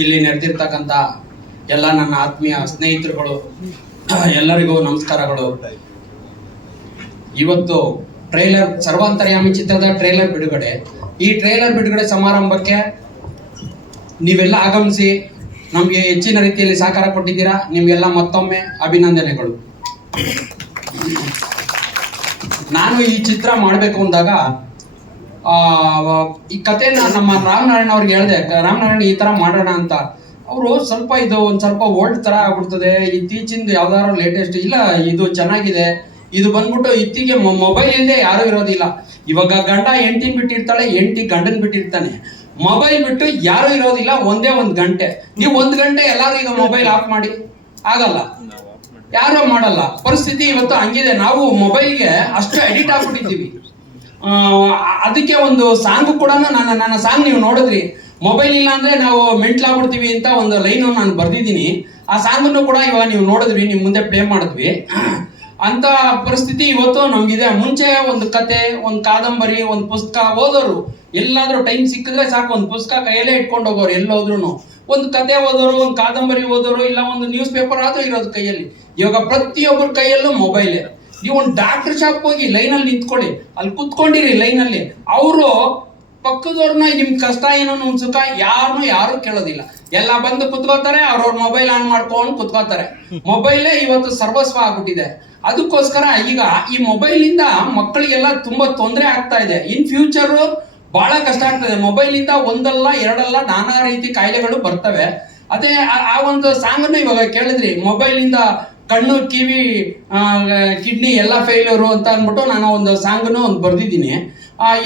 ಇಲ್ಲಿ ನಡೆದಿರ್ತಕ್ಕಂಥ ಎಲ್ಲ ನನ್ನ ಆತ್ಮೀಯ ಸ್ನೇಹಿತರುಗಳು ಎಲ್ಲರಿಗೂ ನಮಸ್ಕಾರಗಳು. ಇವತ್ತು ಟ್ರೈಲರ್ ಸರ್ವಾಂತರ್ಯಾಮಿ ಚಿತ್ರದ ಟ್ರೈಲರ್ ಬಿಡುಗಡೆ. ಈ ಟ್ರೈಲರ್ ಬಿಡುಗಡೆ ಸಮಾರಂಭಕ್ಕೆ ನೀವೆಲ್ಲ ಆಗಮಿಸಿ ನಮಗೆ ಹೆಚ್ಚಿನ ರೀತಿಯಲ್ಲಿ ಸಹಕಾರ ಕೊಟ್ಟಿದ್ದೀರಾ. ನಿಮಗೆಲ್ಲ ಮತ್ತೊಮ್ಮೆ ಅಭಿನಂದನೆಗಳು. ನಾನು ಈ ಚಿತ್ರ ಮಾಡಬೇಕು ಅಂದಾಗ ಈ ಕಥೆನ ನಮ್ಮ ರಾಮನಾರಾಯಣ ಅವ್ರಿಗೆ ಹೇಳಿದೆ, ರಾಮನಾರಾಯಣ ಈ ಥರ ಮಾಡೋಣ ಅಂತ. ಅವರು ಸ್ವಲ್ಪ ಇದು ಒಂದು ಸ್ವಲ್ಪ ಓಲ್ಡ್ ಥರ ಆಗ್ಬಿಡ್ತದೆ, ಇತ್ತೀಚಿಂದ ಯಾವ್ದಾದ್ರು ಲೇಟೆಸ್ಟ್ ಇಲ್ಲ, ಇದು ಚೆನ್ನಾಗಿದೆ, ಇದು ಬಂದ್ಬಿಟ್ಟು ಇತ್ತಿಗೆ ಮೊಬೈಲ್ ಇಲ್ಲದೆ ಯಾರೂ ಇರೋದಿಲ್ಲ. ಇವಾಗ ಗಂಡ ಹೆಂಡತಿನ ಬಿಟ್ಟಿರ್ತಾಳೆ, ಹೆಂಡತಿ ಗಂಡನ ಬಿಟ್ಟಿರ್ತಾನೆ. ಮೊಬೈಲ್ ಬಿಟ್ಟು ಯಾರೂ ಇರೋದಿಲ್ಲ ಒಂದೇ ಒಂದು ಗಂಟೆ. ನೀವು 1 ಗಂಟೆ ಎಲ್ಲರೂ ಈಗ ಮೊಬೈಲ್ ಆಫ್ ಮಾಡಿ ಆಗಲ್ಲ, ಯಾರು ಮಾಡಲ್ಲ. ಪರಿಸ್ಥಿತಿ ಇವತ್ತು ಹಂಗಿದೆ. ನಾವು ಮೊಬೈಲ್ಗೆ ಅಷ್ಟು ಅಡಿಕ್ಟ್ ಆಗ್ಬಿಟ್ಟಿದ್ದೀವಿ. ಅದಕ್ಕೆ ಒಂದು ಸಾಂಗ್ ಕೂಡ ನನ್ನ ಸಾಂಗ್ ನೀವು ನೋಡಿದ್ರಿ, ಮೊಬೈಲ್ ಇಲ್ಲ ಅಂದ್ರೆ ನಾವು ಮೆಂಟ್ಲಾಗ್ಬಿಡ್ತೀವಿ ಅಂತ ಒಂದು ಲೈನು ನಾನು ಬರ್ದಿದ್ದೀನಿ. ಆ ಸಾಂಗನ್ನು ಕೂಡ ಇವಾಗ ನೀವು ನೋಡಿದ್ವಿ, ನಿಮ್ಮ ಮುಂದೆ ಪ್ಲೇ ಮಾಡಿದ್ವಿ. ಅಂತ ಪರಿಸ್ಥಿತಿ ಇವತ್ತು ನಮ್ಗಿದೆ. ಮುಂಚೆ ಒಂದು ಕತೆ, ಒಂದು ಕಾದಂಬರಿ, ಒಂದು ಪುಸ್ತಕ ಓದೋರು ಎಲ್ಲಾದ್ರೂ ಟೈಮ್ ಸಿಕ್ಕಿದ್ರೆ ಸಾಕು, ಒಂದು ಪುಸ್ತಕ ಕೈಯಲ್ಲೇ ಇಟ್ಕೊಂಡು ಹೋಗೋರು. ಎಲ್ಲೋದ್ರು ಒಂದು ಕತೆ ಓದೋರು, ಒಂದು ಕಾದಂಬರಿ ಓದೋರು, ಇಲ್ಲ ಒಂದು ನ್ಯೂಸ್ ಪೇಪರ್ ಆದ್ರೂ ಇರೋದು ಕೈಯಲ್ಲಿ. ಇವಾಗ ಪ್ರತಿಯೊಬ್ಬರ ಕೈಯಲ್ಲೂ ಮೊಬೈಲೇ. ನೀವು ಒಂದು ಡಾಕ್ಟರ್ ಶಾಪ್ ಹೋಗಿ ಲೈನಲ್ಲಿ ನಿಂತ್ಕೊಳ್ಳಿ, ಅಲ್ಲಿ ಕುತ್ಕೊಂಡಿರಿ ಲೈನಲ್ಲಿ, ಅವರು ಪಕ್ಕದವ್ರನ್ನ ನಿಮ್ ಕಷ್ಟ ಏನೋ ಒಂದು ಸುಖ ಯಾರು ಕೇಳೋದಿಲ್ಲ. ಎಲ್ಲ ಬಂದು ಕುತ್ಕೋತಾರೆ, ಅವ್ರವ್ರ ಮೊಬೈಲ್ ಆನ್ ಮಾಡ್ಕೊಂಡು ಕುತ್ಕೋತಾರೆ. ಮೊಬೈಲೇ ಇವತ್ತು ಸರ್ವಸ್ವ ಆಗ್ಬಿಟ್ಟಿದೆ. ಅದಕ್ಕೋಸ್ಕರ ಈಗ ಈ ಮೊಬೈಲ್ ಇಂದ ಮಕ್ಕಳಿಗೆಲ್ಲ ತುಂಬಾ ತೊಂದರೆ ಆಗ್ತಾ ಇದೆ. ಇನ್ ಫ್ಯೂಚರ್ ಬಹಳ ಕಷ್ಟ ಆಗ್ತದೆ. ಮೊಬೈಲ್ ಇಂದ ಒಂದಲ್ಲ ಎರಡಲ್ಲ ನಾನಾ ರೀತಿ ಕಾಯಿಲೆಗಳು ಬರ್ತವೆ. ಅದೇ ಆ ಒಂದು ಸಾಂಗನ್ನು ಇವಾಗ ಕೇಳಿದ್ರಿ, ಮೊಬೈಲ್ ಇಂದ ಕಣ್ಣು, ಕಿವಿ, ಕಿಡ್ನಿ ಎಲ್ಲ ಫೇಲ್ಯೂರು ಅಂತ ಅಂದ್ಬಿಟ್ಟು ನಾನು ಒಂದು ಸಾಂಗನ್ನು ಒಂದು ಬರ್ದಿದ್ದೀನಿ.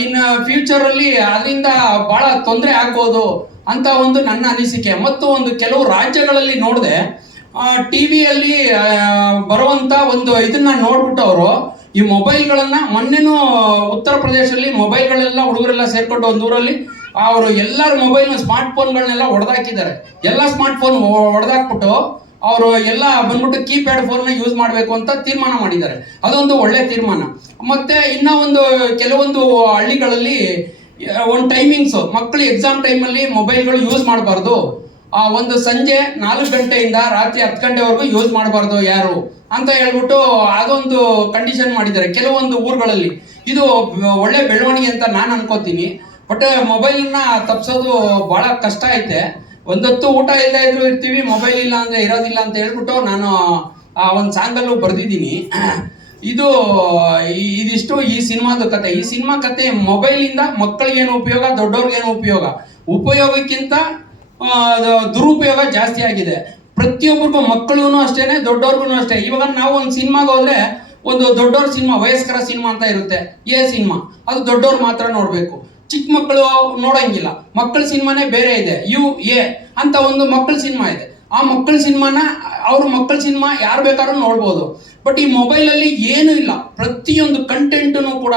ಇನ್ನು ಫ್ಯೂಚರಲ್ಲಿ ಅದರಿಂದ ಬಹಳ ತೊಂದರೆ ಆಗ್ಬೋದು ಅಂತ ಒಂದು ನನ್ನ ಅನಿಸಿಕೆ. ಮತ್ತು ಒಂದು ಕೆಲವು ರಾಜ್ಯಗಳಲ್ಲಿ ನೋಡಿದೆ, ಟಿವಿಯಲ್ಲಿ ಬರುವಂತ ಒಂದು ಇದನ್ನ ನೋಡ್ಬಿಟ್ಟು ಅವರು ಈ ಮೊಬೈಲ್ಗಳನ್ನ, ಮೊನ್ನೆನೂ ಉತ್ತರ ಪ್ರದೇಶದಲ್ಲಿ ಮೊಬೈಲ್ಗಳೆಲ್ಲ ಹುಡುಗರೆಲ್ಲ ಸೇರ್ಕೊಂಡು ಒಂದು ಊರಲ್ಲಿ ಅವರು ಎಲ್ಲರ ಮೊಬೈಲ್ನ ಸ್ಮಾರ್ಟ್ ಫೋನ್ಗಳನ್ನೆಲ್ಲ ಹೊಡೆದಾಕಿದ್ದಾರೆ. ಎಲ್ಲ ಸ್ಮಾರ್ಟ್ ಫೋನ್ ಹೊಡೆದಾಕ್ಬಿಟ್ಟು ಅವರು ಎಲ್ಲ ಬಂದ್ಬಿಟ್ಟು ಕೀಪ್ಯಾಡ್ ಫೋನ್ನ ಯೂಸ್ ಮಾಡಬೇಕು ಅಂತ ತೀರ್ಮಾನ ಮಾಡಿದ್ದಾರೆ. ಅದೊಂದು ಒಳ್ಳೆ ತೀರ್ಮಾನ. ಮತ್ತೆ ಇನ್ನ ಒಂದು ಕೆಲವೊಂದು ಹಳ್ಳಿಗಳಲ್ಲಿ ಒಂದು ಟೈಮಿಂಗ್ಸ್, ಮಕ್ಕಳು ಎಕ್ಸಾಮ್ ಟೈಮಲ್ಲಿ ಮೊಬೈಲ್ಗಳು ಯೂಸ್ ಮಾಡಬಾರ್ದು. ಒಂದು ಸಂಜೆ 4 ಗಂಟೆಯಿಂದ ರಾತ್ರಿ 10 ಗಂಟೆವರೆಗೂ ಯೂಸ್ ಮಾಡಬಾರ್ದು ಯಾರು ಅಂತ ಹೇಳ್ಬಿಟ್ಟು ಅದೊಂದು ಕಂಡೀಷನ್ ಮಾಡಿದ್ದಾರೆ ಕೆಲವೊಂದು ಊರುಗಳಲ್ಲಿ. ಇದು ಒಳ್ಳೆ ಬೆಳವಣಿಗೆ ಅಂತ ನಾನು ಅನ್ಕೋತೀನಿ. ಬಟ್ ಮೊಬೈಲ್ನ ತಪ್ಪಿಸೋದು ಬಹಳ ಕಷ್ಟ ಐತೆ. ಒಂದೊತ್ತು ಊಟ ಇಲ್ಲದೆ ಇದ್ರೂ ಇರ್ತೀವಿ, ಮೊಬೈಲ್ ಇಲ್ಲ ಅಂದ್ರೆ ಇರೋದಿಲ್ಲ ಅಂತ ಹೇಳ್ಬಿಟ್ಟು ನಾನು ಆ ಒಂದು ಸಾಂಗಲ್ಲೂ ಬರ್ದಿದ್ದೀನಿ. ಇದಿಷ್ಟು ಈ ಸಿನಿಮಾದ ಕತೆ. ಈ ಸಿನಿಮಾ ಕತೆ ಮೊಬೈಲಿಂದ ಮಕ್ಕಳಿಗೇನು ಉಪಯೋಗ, ದೊಡ್ಡವ್ರಿಗೇನು ಉಪಯೋಗ, ಉಪಯೋಗಕ್ಕಿಂತ ದುರುಪಯೋಗ ಜಾಸ್ತಿ ಆಗಿದೆ. ಪ್ರತಿಯೊಬ್ಬರಿಗೂ, ಮಕ್ಕಳಿಗೂ ಅಷ್ಟೇನೆ, ದೊಡ್ಡವ್ರಿಗೂ ಅಷ್ಟೇ. ಇವಾಗ ನಾವು ಒಂದು ಸಿನಿಮಾಗೆ ಹೋದ್ರೆ ಒಂದು ದೊಡ್ಡವ್ರ ಸಿನಿಮಾ, ವಯಸ್ಕರ ಸಿನಿಮಾ ಅಂತ ಇರುತ್ತೆ, ಸಿನಿಮಾ, ಅದು ದೊಡ್ಡವ್ರು ಮಾತ್ರ ನೋಡ್ಬೇಕು, ಚಿಕ್ಕ ಮಕ್ಕಳು ನೋಡಂಗಿಲ್ಲ. ಮಕ್ಕಳ ಸಿನಿಮಾನೇ ಬೇರೆ ಇದೆ, ಅಂತ ಒಂದು ಮಕ್ಕಳ ಸಿನಿಮಾ ಇದೆ. ಆ ಮಕ್ಕಳ ಸಿನಿಮಾನ ಅವ್ರ ಮಕ್ಕಳ ಸಿನಿಮಾ ಯಾರು ಬೇಕಾದ್ರೂ ನೋಡ್ಬೋದು. ಬಟ್ ಈ ಮೊಬೈಲಲ್ಲಿ ಏನೂ ಇಲ್ಲ. ಪ್ರತಿಯೊಂದು ಕಂಟೆಂಟನ್ನು ಕೂಡ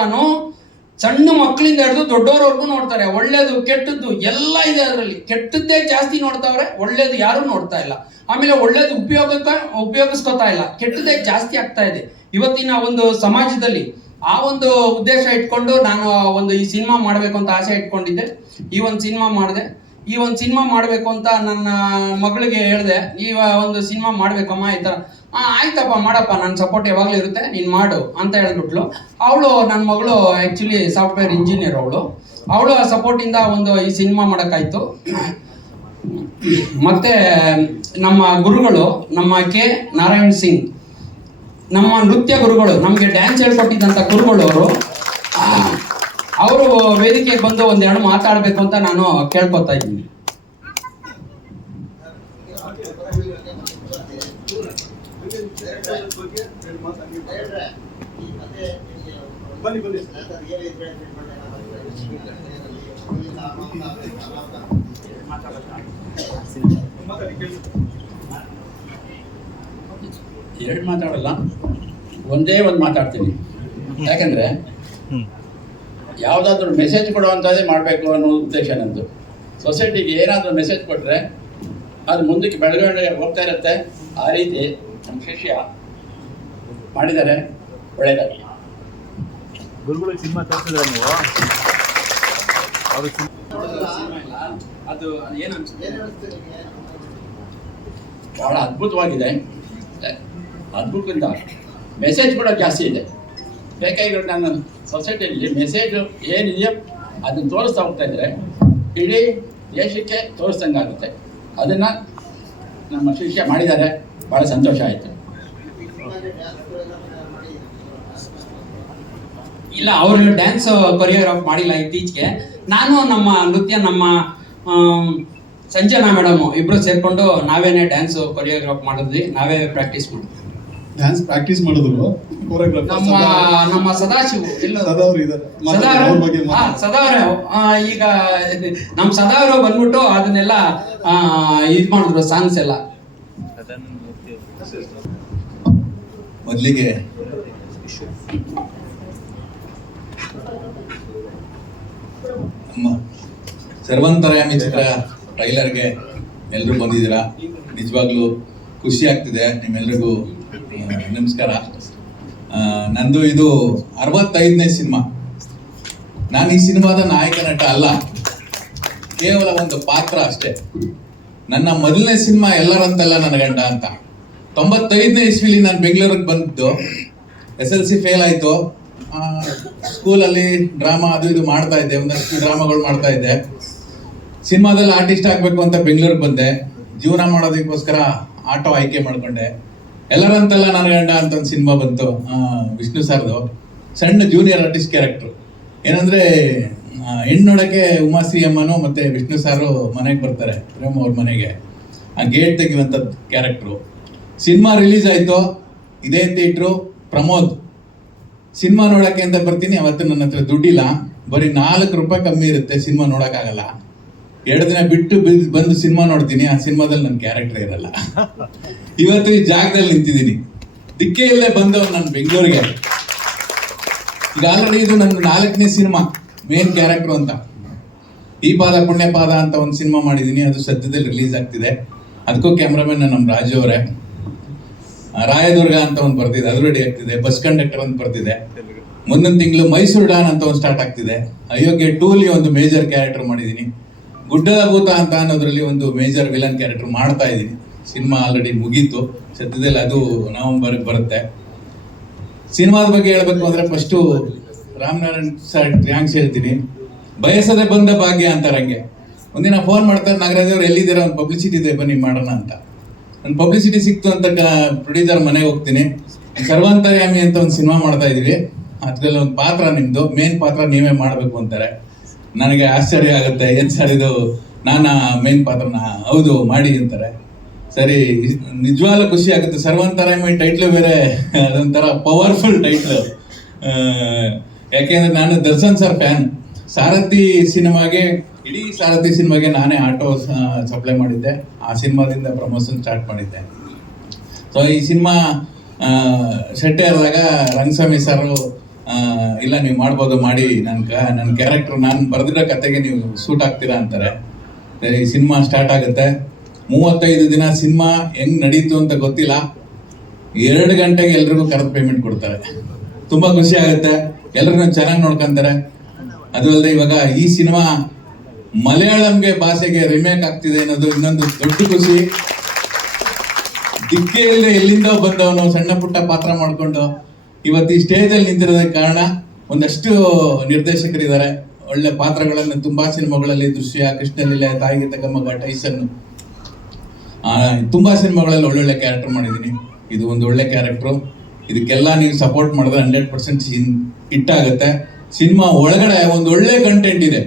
ಸಣ್ಣ ಮಕ್ಕಳಿಂದ ಹಿಡಿದು ದೊಡ್ಡವರವರೆಗೂ ನೋಡ್ತಾರೆ. ಒಳ್ಳೇದು ಕೆಟ್ಟದ್ದು ಎಲ್ಲ ಇದೆ ಅದರಲ್ಲಿ. ಕೆಟ್ಟದ್ದೇ ಜಾಸ್ತಿ ನೋಡ್ತಾವ್ರೆ, ಒಳ್ಳೇದು ಯಾರು ನೋಡ್ತಾ ಇಲ್ಲ. ಆಮೇಲೆ ಒಳ್ಳೇದು ಉಪಯೋಗಿಸ್ಕೊತಾ ಇಲ್ಲ, ಕೆಟ್ಟದ್ದೇ ಜಾಸ್ತಿ ಆಗ್ತಾ ಇದೆ ಇವತ್ತಿನ ಒಂದು ಸಮಾಜದಲ್ಲಿ. ಆ ಒಂದು ಉದ್ದೇಶ ಇಟ್ಕೊಂಡು ನಾನು ಒಂದು ಈ ಸಿನಿಮಾ ಮಾಡಬೇಕು ಅಂತ ಆಸೆ ಇಟ್ಕೊಂಡಿದ್ದೆ. ಈ ಒಂದು ಸಿನಿಮಾ ಮಾಡಿದೆ. ಈ ಒಂದು ಸಿನಿಮಾ ಮಾಡಬೇಕು ಅಂತ ನನ್ನ ಮಗಳಿಗೆ ಹೇಳಿದೆ, ಈ ಒಂದು ಸಿನಿಮಾ ಮಾಡ್ಬೇಕಮ್ಮ ಈ ಥರ. ಆಯ್ತಪ್ಪ ಮಾಡಪ್ಪ, ನನ್ನ ಸಪೋರ್ಟ್ ಯಾವಾಗಲೂ ಇರುತ್ತೆ, ನೀನು ಮಾಡು ಅಂತ ಹೇಳ್ಬಿಟ್ಲು. ಅವಳು, ನನ್ನ ಮಗಳು ಆ್ಯಕ್ಚುಲಿ ಸಾಫ್ಟ್ವೇರ್ ಇಂಜಿನಿಯರ್. ಅವಳು ಸಪೋರ್ಟಿಂದ ಒಂದು ಈ ಸಿನಿಮಾ ಮಾಡೋಕ್ಕಾಯ್ತು. ಮತ್ತೆ ನಮ್ಮ ಗುರುಗಳು, ನಮ್ಮ ಕೆ ನಾರಾಯಣ್ ಸಿಂಗ್, ನಮ್ಮ ನೃತ್ಯ ಗುರುಗಳು, ನಮಗೆ ಡ್ಯಾನ್ಸ್ ಹೇಳ್ಕೊಟ್ಟಿದ್ದಂಥ ಗುರುಗಳು ಅವರು ವೇದಿಕೆಗೆ ಬಂದು ಒಂದೆರಡು ಮಾತಾಡಬೇಕು ಅಂತ ನಾನು ಕೇಳ್ಕೊತಾ ಇದ್ದೀನಿ. ಎರಡು ಮಾತಾಡಲ್ಲ, ಒಂದೇ ಒಂದು ಮಾತಾಡ್ತೀನಿ. ಯಾಕಂದರೆ ಯಾವುದಾದ್ರೂ ಮೆಸೇಜ್ ಕೊಡುವಂಥದ್ದೇ ಮಾಡಬೇಕು ಅನ್ನೋ ಉದ್ದೇಶ ನಂದು. ಸೊಸೈಟಿಗೆ ಏನಾದರೂ ಮೆಸೇಜ್ ಕೊಟ್ಟರೆ ಅದು ಮುಂದಕ್ಕೆ ಬೆಳವಣಿಗೆ ಹೋಗ್ತಾ ಇರುತ್ತೆ. ಆ ರೀತಿ ನಮ್ಮ ಶಿಷ್ಯ ಮಾಡಿದ್ದಾರೆ, ಒಳ್ಳೆಯದಾಗಲಿ. ಗುರುಗಳಿಗೆ ಸಿನಿಮಾ ತೋರಿಸಿದ್ರೆ ನೀವು ಅದು ಏನು ಅನ್ಸುತ್ತೆ? ಭಾಳ ಅದ್ಭುತವಾಗಿದೆ. ಅದ್ಭುತದಿಂದ ಮೆಸೇಜ್ ಕೂಡ ಜಾಸ್ತಿ ಇದೆ. ಬೇಕಾಗಿರೋ ನನ್ನ ಸೊಸೈಟಿಯಲ್ಲಿ ಮೆಸೇಜು ಏನಿದೆಯೋ ಅದನ್ನು ತೋರಿಸ್ತಾ ಹೋಗ್ತಾ ಇದ್ದರೆ ಇಡೀ ದೇಶಕ್ಕೆ ತೋರಿಸ್ದಂಗೆ ಆಗುತ್ತೆ. ಅದನ್ನು ನಮ್ಮ ಶಿಷ್ಯ ಮಾಡಿದ್ದಾರೆ, ಭಾಳ ಸಂತೋಷ ಆಯಿತು. ಇಲ್ಲ, ಅವರು ಡ್ಯಾನ್ಸ್ ಕೊರಿಯೋಗ್ರಾಫ್ ಮಾಡಿಲ್ಲ ಇತ್ತೀಚೆಗೆ. ನಾನು ನಮ್ಮ ನೃತ್ಯ ನಮ್ಮ ಸಂಜನಾ ಮೇಡಮು ಇಬ್ಬರು ಸೇರಿಕೊಂಡು ನಾವೇನೇ ಡ್ಯಾನ್ಸ್ ಕೊರಿಯೋಗ್ರಾಫ್ ಮಾಡಿದ್ವಿ, ನಾವೇ ಪ್ರಾಕ್ಟೀಸ್ ಮಾಡಿದ್ವಿ. ಡ್ಯಾನ್ಸ್ ಪ್ರಾಕ್ಟೀಸ್ ಮಾಡಿದ್ರು ನಮ್ಮ ಸದಾಶಿವ್ ಇಲ್ಲ ಸದಾವ್ರೆ ಈಗ ನಮ್ಮ ಸದಾವ್ರು ಬಂದ್ಬಿಟ್ಟು ಅದನ್ನೆಲ್ಲ ಇದು ಮಾಡಿದ್ರು ಸಾಂಗ್ಸ್ ಎಲ್ಲ. ಮೊದಲಿಗೆ ನಮ್ಮ ಸರ್ವಂತರ್ಯಾಮಿ ಚಿತ್ರ ಟ್ರೈಲರ್ಗೆ ಎಲ್ಲರೂ ಬಂದಿದ್ದೀರಾ. ನಿಜವಾಗ್ಲೂ ಖುಷಿ ಆಗ್ತಿದೆ. ನಿಮ್ಮೆಲ್ರಿಗೂ ನಮಸ್ಕಾರ. ನಂದು ಇದು 65ನೇ ಸಿನಿಮಾ. ನಾನು ಈ ಸಿನಿಮಾದ ನಾಯಕ ನಟ ಅಲ್ಲ, ಕೇವಲ ಒಂದು ಪಾತ್ರ ಅಷ್ಟೇ. ನನ್ನ ಮೊದಲನೇ ಸಿನಿಮಾ ಎಲ್ಲರಂತಲ್ಲ ನನ್ನ ಗಂಡ ಅಂತ. 95ನೇ ಇಸ್ವಿಲಿ ನಾನು ಬೆಂಗಳೂರಿಗೆ ಬಂದಿದ್ದು. SLC ಫೇಲ್ ಆಯಿತು. ಸ್ಕೂಲಲ್ಲಿ ಡ್ರಾಮಾ ಅದು ಇದು ಮಾಡ್ತಾ ಇದ್ದೆ, ಒಂದಷ್ಟು ಡ್ರಾಮಾಗಳು ಮಾಡ್ತಾ ಇದ್ದೆ. ಸಿನಿಮಾದಲ್ಲಿ ಆರ್ಟಿಸ್ಟ್ ಆಗಬೇಕು ಅಂತ ಬೆಂಗಳೂರಿಗೆ ಬಂದೆ. ಜೀವನ ಮಾಡೋದಕ್ಕೋಸ್ಕರ ಆಟೋ ಆಯ್ಕೆ ಮಾಡ್ಕೊಂಡೆ. ಎಲ್ಲರಂತಲ್ಲ ನನ್ನ ಗಂಡ ಅಂತ ಒಂದು ಸಿನಿಮಾ ಬಂತು, ವಿಷ್ಣು ಸರ್ದು. ಸಣ್ಣ ಜೂನಿಯರ್ ಆರ್ಟಿಸ್ಟ್ ಕ್ಯಾರೆಕ್ಟ್ರು. ಏನಂದರೆ ಹೆಣ್ಣು ನೋಡೋಕ್ಕೆ ಉಮಾಶ್ರೀ ಅಮ್ಮನೂ ಮತ್ತು ವಿಷ್ಣು ಸಾರು ಮನೆಗೆ ಬರ್ತಾರೆ, ಪ್ರೇಮ್ ಅವ್ರ ಮನೆಗೆ. ಆ ಗೇಟ್ ತೆಗೆಯುವಂಥದ್ದು ಕ್ಯಾರೆಕ್ಟ್ರು. ಸಿನಿಮಾ ರಿಲೀಸ್ ಆಯಿತು. ಇದೇ ಥಿಯೇಟ್ರು ಪ್ರಮೋದ್. ಸಿನಿಮಾ ನೋಡೋಕ್ಕೆ ಅಂತ ಬರ್ತೀನಿ. ಅವತ್ತು ನನ್ನ ಹತ್ರ ದುಡ್ಡಿಲ್ಲ, ಬರೀ 4 ರೂಪಾಯಿ ಕಮ್ಮಿ ಇರುತ್ತೆ, ಸಿನಿಮಾ ನೋಡೋಕ್ಕಾಗಲ್ಲ. 2 ದಿನ ಬಿಟ್ಟು ಬಂದು ಸಿನಿಮಾ ನೋಡ್ತೀನಿ. ಆ ಸಿನಿಮಾದಲ್ಲಿ ನನ್ನ ಕ್ಯಾರೆಕ್ಟರ್ ಇರಲ್ಲ. ಇವತ್ತು ಈ ಜಾಗದಲ್ಲಿ ನಿಂತಿದ್ದೀನಿ. ದಿಕ್ಕೇ ಇಲ್ಲೇ ಬಂದವ್ ನಾನು ಬೆಂಗಳೂರಿಗೆ. ಈಗ ಆಲ್ರೆಡಿ ಇದು ನನ್ನ 4ನೇ ಸಿನಿಮಾ, ಮೇನ್ ಕ್ಯಾರೆಕ್ಟರ್ ಅಂತ. ಈ ಪಾದ ಪುಣ್ಯ ಪಾದ ಅಂತ ಒಂದು ಸಿನಿಮಾ ಮಾಡಿದ್ದೀನಿ, ಅದು ಸದ್ಯದಲ್ಲಿ ರಿಲೀಸ್ ಆಗ್ತಿದೆ. ಅದಕ್ಕೂ ಕ್ಯಾಮ್ರಾಮನ್ ನಮ್ಮ ರಾಜು ಅವರೇ. ರಾಯದುರ್ಗ ಅಂತ ಒಂದು ಬರ್ತಿದೆ, ಅದು ರೆಡಿ ಆಗ್ತಿದೆ. ಬಸ್ ಕಂಡಕ್ಟರ್ ಅಂತ ಬರ್ತಿದೆ. ಮುಂದಿನ ತಿಂಗಳು ಮೈಸೂರು ಡಾನ್ ಅಂತ ಒಂದು ಸ್ಟಾರ್ಟ್ ಆಗ್ತಿದೆ. ಅಯೋಗ್ಯ 2ಲಿ ಒಂದು ಮೇಜರ್ ಕ್ಯಾರೆಕ್ಟರ್ ಮಾಡಿದ್ದೀನಿ. ಗುಡ್ಡದ ಭೂತ ಅಂತ ಅನ್ನೋದ್ರಲ್ಲಿ ಒಂದು ಮೇಜರ್ ವಿಲನ್ ಕ್ಯಾರೆಕ್ಟರ್ ಮಾಡ್ತಾ ಇದ್ದೀನಿ. ಸಿನಿಮಾ ಆಲ್ರೆಡಿ ಮುಗೀತು, ಸದ್ಯದಲ್ಲಿ ಅದು ನವೆಂಬರ್ಗೆ ಬರುತ್ತೆ. ಸಿನಿಮಾದ ಬಗ್ಗೆ ಹೇಳ್ಬೇಕು ಅಂದರೆ ಫಸ್ಟು ರಾಮನಾರಾಯಣ್ ಸರ್ ಥ್ಯಾಂಕ್ಸ್ ಹೇಳ್ತೀನಿ. ಬಯಸದೆ ಬಂದ ಭಾಗ್ಯ ಅಂತಾರೆ. ಹಂಗೆ ಒಂದಿನ ಫೋನ್ ಮಾಡ್ತಾರೆ, ನಾಗರಾಜ್ ಅವ್ರು ಎಲ್ಲಿದ್ದೀರಾ, ಒಂದು ಪಬ್ಲಿಸಿಟಿ ಇದೆ ಬನ್ನಿ ಮಾಡೋಣ ಅಂತ. ಒಂದು ಪಬ್ಲಿಸಿಟಿ ಸಿಕ್ತು ಅಂತ ಪ್ರೊಡ್ಯೂಸರ್ ಮನೆಗೆ ಹೋಗ್ತೀನಿ. ಸರ್ವಂತರ್ಯಾಮಿ ಅಂತ ಒಂದು ಸಿನಿಮಾ ಮಾಡ್ತಾ ಇದೀವಿ, ಅದರಲ್ಲಿ ಒಂದು ಪಾತ್ರ ನಿಮ್ಮದು, ಮೇನ್ ಪಾತ್ರ ನೀವೇ ಮಾಡಬೇಕು ಅಂತಾರೆ. ನನಗೆ ಆಶ್ಚರ್ಯ ಆಗುತ್ತೆ, ಏನು ಸರ್ ಇದು ನಾನು ಮೇನ್ ಪಾತ್ರನ? ಹೌದು ಮಾಡಿ ಅಂತಾರೆ. ಸರಿ, ನಿಜವಾಗ್ಲೂ ಖುಷಿ ಆಗುತ್ತೆ. ಸರ್ವಂತರ್ಯಾಮಿ ಟೈಟ್ಲು ಬೇರೆ ಅದೊಂಥರ ಪವರ್ಫುಲ್ ಟೈಟ್ಲು. ಯಾಕೆಂದರೆ ನಾನು ದರ್ಶನ್ ಸರ್ ಫ್ಯಾನ್. ಸಾರಥಿ ಸಿನಿಮಾಗೆ, ಇಡೀ ಸಾರಥಿ ಸಿನಿಮಾಗೆ ನಾನೇ ಆಟೋ ಸಪ್ಲೈ ಮಾಡಿದ್ದೆ. ಆ ಸಿನಿಮಾದಿಂದ ಪ್ರಮೋಷನ್ ಸ್ಟಾರ್ಟ್ ಮಾಡಿದ್ದೆ. ಸೊ ಈ ಸಿನಿಮಾ ಸೆಟ್ಟೆ ಆದಾಗ ರಂಗಸ್ವಾಮಿ ಸರು ಇಲ್ಲ ನೀವು ಮಾಡ್ಬೋದು, ಮಾಡಿ ನನ್ನ ಕ್ಯಾರೆಕ್ಟರ್ ನಾನು ಬರೆದಿರೋ ಕತೆಗೆ ನೀವು ಸೂಟ್ ಆಗ್ತೀರಾ ಅಂತಾರೆ. ಸರಿ, ಸಿನಿಮಾ ಸ್ಟಾರ್ಟ್ ಆಗುತ್ತೆ. 35 ದಿನ ಸಿನಿಮಾ ಹೆಂಗೆ ನಡೀತು ಅಂತ ಗೊತ್ತಿಲ್ಲ. 2 ಗಂಟೆಗೆ ಎಲ್ರಿಗೂ ಕರೆದು ಪೇಮೆಂಟ್ ಕೊಡ್ತಾರೆ. ತುಂಬ ಖುಷಿ ಆಗುತ್ತೆ. ಎಲ್ರಿಗೂ ಚೆನ್ನಾಗಿ ನೋಡ್ಕೊಂತಾರೆ. ಅದು ಅಲ್ಲದೆ ಇವಾಗ ಈ ಸಿನಿಮಾ ಮಲಯಾಳಂಗೆ ಭಾಷೆಗೆ ರಿಮೇಕ್ ಆಗ್ತಿದೆ ಅನ್ನೋದು ಇನ್ನೊಂದು ದೊಡ್ಡ ಖುಷಿ. ದಿಕ್ಕೇ ಇಲ್ಲದೆ ಎಲ್ಲಿಂದೋ ಬಂದವನು ಸಣ್ಣ ಪುಟ್ಟ ಪಾತ್ರ ಮಾಡಿಕೊಂಡು ಇವತ್ತು ಈ ಸ್ಟೇಜಲ್ಲಿ ನಿಂತಿರೋದಕ್ಕೆ ಕಾರಣ ಒಂದಷ್ಟು ನಿರ್ದೇಶಕರಿದ್ದಾರೆ. ಒಳ್ಳೆ ಪಾತ್ರಗಳನ್ನು ತುಂಬಾ ಸಿನಿಮಾಗಳಲ್ಲಿ, ದೃಶ್ಯ, ಕೃಷ್ಣಲೀಲೆ, ತಾಯಿಗೆ ತಕ್ಕ ಮಗ, ಟೈಸನ್, ತುಂಬಾ ಸಿನಿಮಾಗಳಲ್ಲಿ ಒಳ್ಳೊಳ್ಳೆ ಕ್ಯಾರೆಕ್ಟರ್ ಮಾಡಿದ್ದೀನಿ. ಇದು ಒಂದು ಒಳ್ಳೆ ಕ್ಯಾರೆಕ್ಟ್ರು. ಇದಕ್ಕೆಲ್ಲ ನೀವು ಸಪೋರ್ಟ್ ಮಾಡಿದ್ರೆ 100% ಹಿಟ್ ಆಗುತ್ತೆ. ಸಿನಿಮಾ ಒಳಗಡೆ ಒಂದು ಒಳ್ಳೆ ಕಂಟೆಂಟ್ ಇದೆ.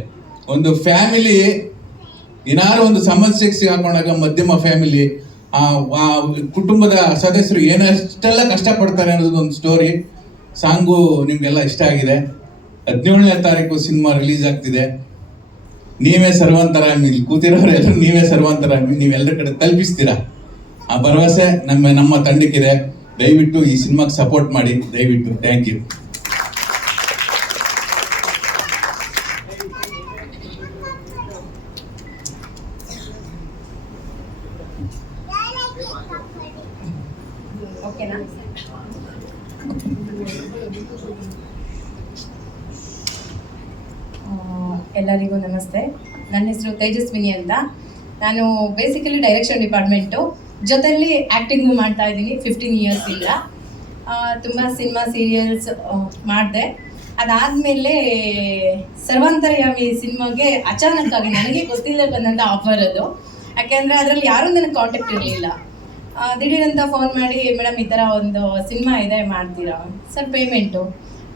ಒಂದು ಫ್ಯಾಮಿಲಿ ಏನಾದ್ರು ಒಂದು ಸಮಸ್ಯೆಗೆ ಸಿಗಾಕೊಂಡಾಗ, ಮಧ್ಯಮ ಫ್ಯಾಮಿಲಿ, ಕುಟುಂಬದ ಸದಸ್ಯರು ಏನಷ್ಟೆಲ್ಲ ಕಷ್ಟಪಡ್ತಾರೆ ಅನ್ನೋದು ಒಂದು ಸ್ಟೋರಿ. ಸಾಂಗು ನಿಮಗೆಲ್ಲ ಇಷ್ಟ ಆಗಿದೆ. 17ನೇ ತಾರೀಕು ಸಿನಿಮಾ ರಿಲೀಸ್ ಆಗ್ತಿದೆ. ನೀವೇ ಸರ್ವಂತರಾಮಿ, ಇಲ್ಲಿ ಕೂತಿರೋರೆಲ್ಲರೂ ನೀವೇ ಸರ್ವಂತರಾಮಿ, ನೀವೆಲ್ಲರ ಕಡೆ ತಲುಪಿಸ್ತೀರಾ. ಆ ಭರವಸೆ ನಮ್ಮ ತಂಡಕ್ಕಿದೆ. ದಯವಿಟ್ಟು ಈ ಸಿನಿಮಾಗೆ ಸಪೋರ್ಟ್ ಮಾಡಿ, ದಯವಿಟ್ಟು. Thank you. ಓಕೆನಾ? ಎಲ್ಲರಿಗೂ ನಮಸ್ತೆ. ನನ್ನ ಹೆಸರು ತೇಜಸ್ವಿನಿ ಅಂತ. ನಾನು ಬೇಸಿಕಲಿ ಡೈರೆಕ್ಷನ್ ಡಿಪಾರ್ಟ್ಮೆಂಟು, ಜೊತೆಯಲ್ಲಿ ಆ್ಯಕ್ಟಿಂಗು ಮಾಡ್ತಾ ಇದ್ದೀನಿ 15 ಇಯರ್ಸಿಂದ. ತುಂಬ ಸಿನಿಮಾ ಸೀರಿಯಲ್ಸ್ ಮಾಡಿದೆ. ಅದಾದಮೇಲೆ ಸರ್ವಾಂತರ್ಯಾಮಿ ಸಿನಿಮಾಗೆ ಅಚಾನಕ್ಕಾಗಿ ನನಗೆ ಗೊತ್ತಿಲ್ಲದೆ ಬಂದಂಥ ಆಫರ್ ಅದು. ಯಾಕೆಂದರೆ ಅದರಲ್ಲಿ ಯಾರೂ ನನಗೆ ಕಾಂಟ್ಯಾಕ್ಟ್ ಇರಲಿಲ್ಲ. ದಿಢೀರಂತ ಫೋನ್ ಮಾಡಿ, ಮೇಡಮ್ ಈ ಥರ ಒಂದು ಸಿನಿಮಾ ಇದೆ, ಮಾಡ್ತೀರಾ ಸರ್? ಪೇಮೆಂಟು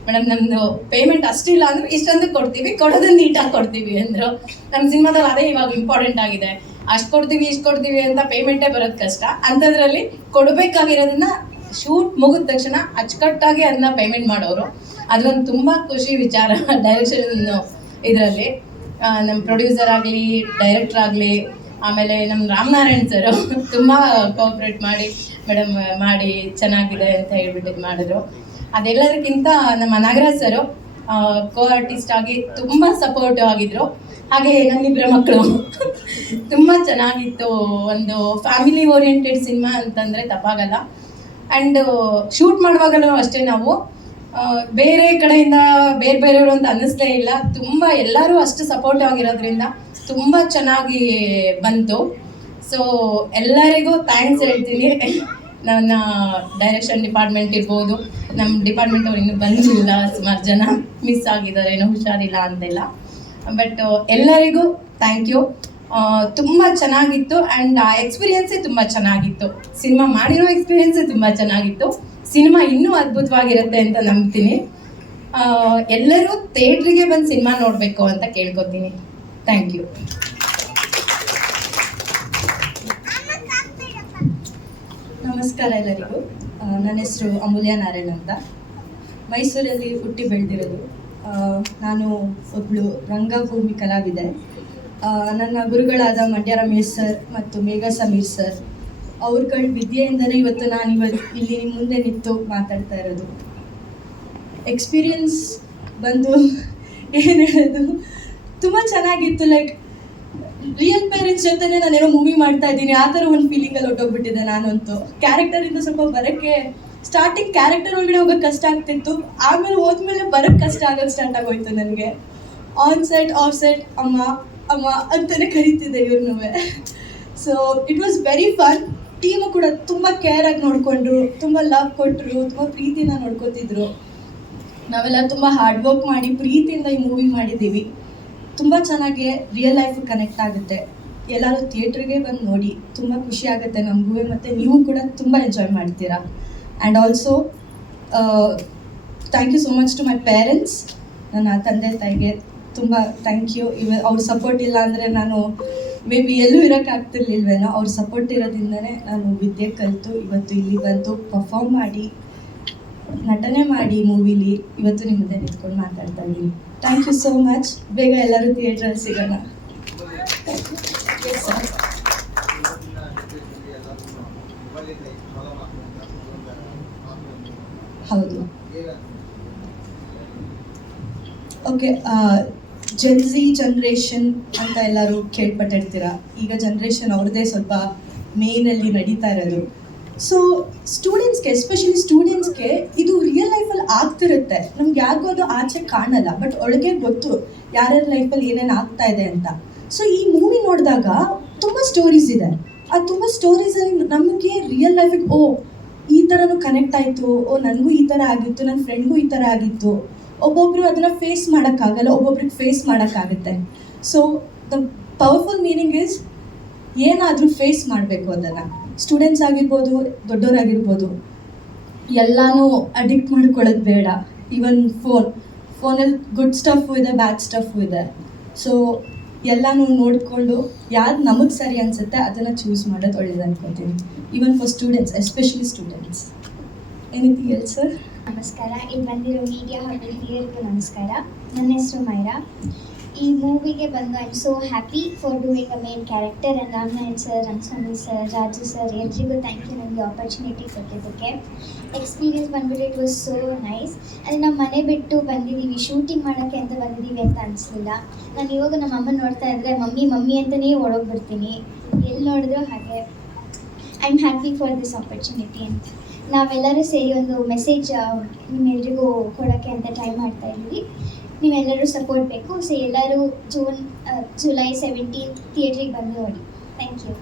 ಮೇಡಮ್ ನಮ್ಮದು ಪೇಮೆಂಟ್ ಅಷ್ಟಿಲ್ಲ ಅಂದರೆ ಇಷ್ಟೊಂದು ಕೊಡ್ತೀವಿ, ಕೊಡೋದನ್ನು ನೀಟಾಗಿ ಕೊಡ್ತೀವಿ ಅಂದರು. ನಮ್ಮ ಸಿನಿಮಾದಲ್ಲಿ ಅದೇ ಇವಾಗ ಇಂಪಾರ್ಟೆಂಟ್ ಆಗಿದೆ. ಅಷ್ಟು ಕೊಡ್ತೀವಿ ಇಷ್ಟು ಕೊಡ್ತೀವಿ ಅಂತ ಪೇಮೆಂಟೇ ಬರೋದು ಕಷ್ಟ. ಅಂಥದ್ರಲ್ಲಿ ಕೊಡಬೇಕಾಗಿರೋದನ್ನ ಶೂಟ್ ಮುಗಿದ ತಕ್ಷಣ ಅಚ್ಚುಕಟ್ಟಾಗಿ ಅದನ್ನ ಪೇಮೆಂಟ್ ಮಾಡೋರು. ಅದೊಂದು ತುಂಬ ಖುಷಿ ವಿಚಾರ ಡೈರೆಕ್ಷನ್ ಇದರಲ್ಲಿ. ನಮ್ಮ ಪ್ರೊಡ್ಯೂಸರ್ ಆಗಲಿ, ಡೈರೆಕ್ಟರ್ ಆಗಲಿ, ಆಮೇಲೆ ನಮ್ಮ ರಾಮನಾರಾಯಣ್ ಸರು ತುಂಬ ಕೋಆಪ್ರೇಟ್ ಮಾಡಿ ಮೇಡಮ್ ಮಾಡಿ ಚೆನ್ನಾಗಿದೆ ಅಂತ ಹೇಳ್ಬಿಟ್ಟು ಇದು ಮಾಡಿದ್ರು. ಅದೆಲ್ಲದಕ್ಕಿಂತ ನಮ್ಮ ನಾಗರಾಜ್ ಸರು ಕೋ ಆರ್ಟಿಸ್ಟ್ ಆಗಿ ತುಂಬ ಸಪೋರ್ಟಿವ್ ಆಗಿದ್ರು. ಹಾಗೆ ನನ್ನಿಬ್ಬರ ಮಕ್ಕಳು ತುಂಬ ಚೆನ್ನಾಗಿತ್ತು. ಒಂದು ಫ್ಯಾಮಿಲಿ ಓರಿಯೆಂಟೆಡ್ ಸಿನಿಮಾ ಅಂತಂದರೆ ತಪ್ಪಾಗಲ್ಲ. ಆ್ಯಂಡ್ ಶೂಟ್ ಮಾಡುವಾಗಲೂ ಅಷ್ಟೇ ನಾವು ಬೇರೆ ಕಡೆಯಿಂದ ಬೇರೆಯವರು ಅಂತ ಅನ್ನಿಸ್ಲೇ ಇಲ್ಲ. ತುಂಬ ಎಲ್ಲರೂ ಅಷ್ಟು ಸಪೋರ್ಟಿವ್ ಆಗಿರೋದ್ರಿಂದ ತುಂಬ ಚೆನ್ನಾಗಿ ಬಂತು. ಸೊ ಎಲ್ಲರಿಗೂ ಥ್ಯಾಂಕ್ಸ್ ಹೇಳ್ತೀನಿ. ನನ್ನ ಡೈರೆಕ್ಷನ್ ಡಿಪಾರ್ಟ್ಮೆಂಟ್ ಇರ್ಬೋದು, ನಮ್ಮ ಡಿಪಾರ್ಟ್ಮೆಂಟ್ ಅವ್ರು ಇನ್ನೂ ಬಂದಿಲ್ಲ, ಸುಮಾರು ಜನ ಮಿಸ್ ಆಗಿದ್ದಾರೆ, ಏನೋ ಹುಷಾರಿಲ್ಲ ಅಂತೆಲ್ಲ. ಬಟ್ ಎಲ್ಲರಿಗೂ ಥ್ಯಾಂಕ್ ಯು. ತುಂಬ ಚೆನ್ನಾಗಿತ್ತು. ಆ್ಯಂಡ್ ಆ ಎಕ್ಸ್ಪೀರಿಯೆನ್ಸೇ ತುಂಬ ಚೆನ್ನಾಗಿತ್ತು. ಸಿನಿಮಾ ಮಾಡಿರೋ ಎಕ್ಸ್ಪೀರಿಯೆನ್ಸೇ ತುಂಬ ಚೆನ್ನಾಗಿತ್ತು. ಸಿನಿಮಾ ಇನ್ನೂ ಅದ್ಭುತವಾಗಿರುತ್ತೆ ಅಂತ ನಂಬ್ತೀನಿ. ಎಲ್ಲರೂ ಥಿಯೇಟ್ರಿಗೆ ಬಂದು ಸಿನಿಮಾ ನೋಡಬೇಕು ಅಂತ ಕೇಳ್ಕೊತೀನಿ. Thank you. ನಮಸ್ಕಾರ ಎಲ್ಲರಿಗೂ. ನನ್ನ ಹೆಸರು ಅಮೂಲ್ಯ ನಾರಾಯಣ್ ಅಂತ. ಮೈಸೂರಲ್ಲಿ ಹುಟ್ಟಿ ಬೆಳೆದಿರೋದು. ನಾನು ಒಬ್ಬಳು ರಂಗಭೂಮಿ ಕಲಾವಿದೆ. ನನ್ನ ಗುರುಗಳಾದ ಮಂಡ್ಯ ರಮೇಶ್ ಸರ್ ಮತ್ತು ಮೇಘ ಸಮೀರ್ ಸರ್ ಅವ್ರಗಳ ವಿದ್ಯೆಯಿಂದಲೇ ಇವತ್ತು ನಾನು ಇಲ್ಲಿ ನಿಮ್ಮ ಮುಂದೆ ನಿಂತು ಮಾತಾಡ್ತಾ ಇರೋದು. ಎಕ್ಸ್ಪೀರಿಯನ್ಸ್ ಬಂದು ಏನು ಹೇಳೋದು, ತುಂಬ ಚೆನ್ನಾಗಿತ್ತು. ಲೈಕ್ ರಿಯಲ್ ಪೇರೆಂಟ್ಸ್ ಜೊತೆನೇ ನಾನೇನೋ ಮೂವಿ ಮಾಡ್ತಾ ಇದ್ದೀನಿ ಆ ಥರ ಒಂದು ಫೀಲಿಂಗಲ್ಲಿ ಹೊಟ್ಟೋಗ್ಬಿಟ್ಟಿದ್ದೆ ನಾನಂತೂ. ಕ್ಯಾರೆಕ್ಟರಿಂದ ಸ್ವಲ್ಪ ಬರೋಕ್ಕೆ ಸ್ಟಾರ್ಟಿಂಗ್ ಕ್ಯಾರೆಕ್ಟರ್ ಒಳಗಡೆ ಹೋಗೋಕ್ಕೆ ಕಷ್ಟ ಆಗ್ತಿತ್ತು. ಆಮೇಲೆ ಹೋದ್ಮೇಲೆ ಬರೋಕ್ಕೆ ಕಷ್ಟ ಆಗೋಕ್ಕೆ ಸ್ಟಾರ್ಟ್ ಆಗೋಯ್ತು ನನಗೆ. ಆನ್ ಸೆಟ್ ಆಫ್ ಸೆಟ್ ಅಮ್ಮ ಅಮ್ಮ ಅಂತಲೇ ಕರೀತಿದ್ದೆ ಇವ್ರನ್ನೂ. So it was very fun. Team ಕೂಡ ತುಂಬ ಕೇರಾಗಿ ನೋಡಿಕೊಂಡ್ರು, ತುಂಬ ಲವ್ ಕೊಟ್ಟರು, ತುಂಬ ಪ್ರೀತಿನ ನೋಡ್ಕೊತಿದ್ರು. ನಾವೆಲ್ಲ ತುಂಬ ಹಾರ್ಡ್ ವರ್ಕ್ ಮಾಡಿ ಪ್ರೀತಿಯಿಂದ ಈ ಮೂವಿ ಮಾಡಿದ್ದೀವಿ. ತುಂಬ ಚೆನ್ನಾಗಿ ರಿಯಲ್ ಲೈಫ್ ಕನೆಕ್ಟ್ ಆಗುತ್ತೆ. ಎಲ್ಲರೂ ಥಿಯೇಟ್ರಿಗೆ ಬಂದು ನೋಡಿ, ತುಂಬ ಖುಷಿ ಆಗುತ್ತೆ ನಮಗೂ, ಮತ್ತು ನೀವು ಕೂಡ ತುಂಬ ಎಂಜಾಯ್ ಮಾಡ್ತೀರಾ. And also thank you so much to my parents. ನನ್ನ ತಂದೆ ತಾಯಿಗೆ ತುಂಬ ಥ್ಯಾಂಕ್ ಯು. ಅವ್ರ ಸಪೋರ್ಟ್ ಇಲ್ಲ ಅಂದರೆ ನಾನು ಮೇ ಬಿ ಎಲ್ಲೂ ಇರೋಕ್ಕಾಗ್ತಿರ್ಲಿಲ್ವೇನೋ. ಅವ್ರ ಸಪೋರ್ಟ್ ಇರೋದ್ರಿಂದನೇ ನಾನು ವಿದ್ಯೆ ಕಲಿತು ಇವತ್ತು ಇಲ್ಲಿ ಬಂದು ಪರ್ಫಾರ್ಮ್ ಮಾಡಿ ನಟನೆ ಮಾಡಿ ಮೂವಿಲಿ ಇವತ್ತು ನಿಮ್ಮ ಮುಂದೆ ನಿಂತ್ಕೊಂಡು ಮಾತಾಡ್ತಾ ಇದ್ದೀನಿ. Thank you so much. ಬೇಗ ಎಲ್ಲರೂ ಥಿಯೇಟ್ರಲ್ಲಿ ಸಿಗೋಣ. ಹೌದು, ಓಕೆ. ಜೆನ್ಝಿ ಜನ್ರೇಷನ್ ಅಂತ ಎಲ್ಲರೂ ಕೇಳ್ಪಟ್ಟಿರ್ತೀರ. ಈಗ ಜನ್ರೇಷನ್ ಅವ್ರದ್ದೇ ಸ್ವಲ್ಪ ಮೇನಲ್ಲಿ ನಡೀತಾ ಇರೋದು. ಸೊ ಸ್ಟೂಡೆಂಟ್ಸ್ಗೆ, ಎಸ್ಪೆಷಲಿ ಸ್ಟೂಡೆಂಟ್ಸ್ಗೆ ಇದು ರಿಯಲ್ ಲೈಫಲ್ಲಿ ಆಗ್ತಿರುತ್ತೆ. ನಮ್ಗೆ ಯಾರಿಗೂ ಅದು ಆಚೆ ಕಾಣಲ್ಲ, ಬಟ್ ಒಳಗೆ ಗೊತ್ತು ಯಾರ್ಯಾರ ಲೈಫಲ್ಲಿ ಏನೇನು ಆಗ್ತಾ ಇದೆ ಅಂತ. ಸೊ ಈ ಮೂವಿ ನೋಡಿದಾಗ ತುಂಬ ಸ್ಟೋರೀಸ್ ಇದೆ. ಆ ತುಂಬ ಸ್ಟೋರೀಸಲ್ಲಿ ನಮಗೆ ರಿಯಲ್ ಲೈಫಿಗೆ ಈ ಥರನೂ ಕನೆಕ್ಟ್ ಆಯಿತು, ನನಗೂ ಈ ಥರ ಆಗಿತ್ತು, ನನ್ನ ಫ್ರೆಂಡ್ಗೂ ಈ ಥರ ಆಗಿತ್ತು. ಒಬ್ಬೊಬ್ಬರು ಅದನ್ನು ಫೇಸ್ ಮಾಡೋಕ್ಕಾಗಲ್ಲ, ಒಬ್ಬೊಬ್ರಿಗೆ ಫೇಸ್ ಮಾಡೋಕ್ಕಾಗುತ್ತೆ. So the powerful meaning is ಏನಾದರೂ ಫೇಸ್ ಮಾಡಬೇಕು ಅದನ್ನು. ಸ್ಟೂಡೆಂಟ್ಸ್ ಆಗಿರ್ಬೋದು, ದೊಡ್ಡವರಾಗಿರ್ಬೋದು, ಎಲ್ಲನೂ ಅಡಿಕ್ಟ್ ಮಾಡ್ಕೊಳ್ಳೋದು ಬೇಡ. ಈವನ್ ಫೋನಲ್ಲಿ ಗುಡ್ ಸ್ಟಫು ಇದೆ, ಬ್ಯಾಡ್ ಸ್ಟಫು ಇದೆ. ಸೊ ಎಲ್ಲನೂ ನೋಡಿಕೊಂಡು ಯಾವ್ದು ನಮಗೆ ಸರಿ ಅನಿಸುತ್ತೆ ಅದನ್ನು ಚೂಸ್ ಮಾಡೋದು ಒಳ್ಳೇದು ಅನ್ಕೋತೀನಿ. Even for students, especially students. Anything else sir? ನಮಸ್ಕಾರ. ಇಲ್ಲಿ ಬಂದಿರೋ ಮೀಡಿಯಾ ಹಾಗೂ ಹಿರಿಯರಿಗೂ ನಮಸ್ಕಾರ. ನನ್ನ ಹೆಸರು ಮೈರಾ. ಈ ಮೂವಿಗೆ ಬಂದು I am so happy for doing a main character. And Ramanarayan sir, Rangaswamy sir, Raju sir, ಎಲ್ರಿಗೂ ಥ್ಯಾಂಕ್ ಯು ನನಗೆ ಆಪರ್ಚುನಿಟಿ ಕೊಟ್ಟಿದ್ದಕ್ಕೆ. ಎಕ್ಸ್ಪೀರಿಯನ್ಸ್ ಬಂದ್ಬಿಟ್ಟು ಇಟ್ ವಾಸ್ ಸೋ ನೈಸ್. ಅಲ್ಲಿ ನಾವು ಮನೆ ಬಿಟ್ಟು ಬಂದಿದ್ದೀವಿ, ಶೂಟಿಂಗ್ ಮಾಡೋಕ್ಕೆ ಅಂತ ಬಂದಿದ್ದೀವಿ ಅಂತ ಅನಿಸ್ಲಿಲ್ಲ. ನಾನು ಇವಾಗ ನಮ್ಮ ಅಮ್ಮ ನೋಡ್ತಾ ಇದ್ದರೆ ಮಮ್ಮಿ ಮಮ್ಮಿ ಅಂತಲೇ ಓಡೋಗ್ಬಿಡ್ತೀನಿ, ಎಲ್ಲಿ ನೋಡಿದ್ರು ಹಾಗೆ. I am happy for this opportunity. ಅಂತ ನಾವೆಲ್ಲರೂ ಸೇರಿ ಒಂದು ಮೆಸೇಜ್ ನಿಮ್ಮೆಲ್ರಿಗೂ ಕೊಡೋಕ್ಕೆ ಅಂತ ಟ್ರೈ ಮಾಡ್ತಾ ಇದ್ದೀವಿ. ನೀವೆಲ್ಲರೂ ಸಪೋರ್ಟ್ ಬೇಕು. ಸೊ ಎಲ್ಲರೂ ಜುಲೈ 17 ಥಿಯೇಟ್ರಿಗೆ ಬಂದು ನೋಡಿ. Thank you.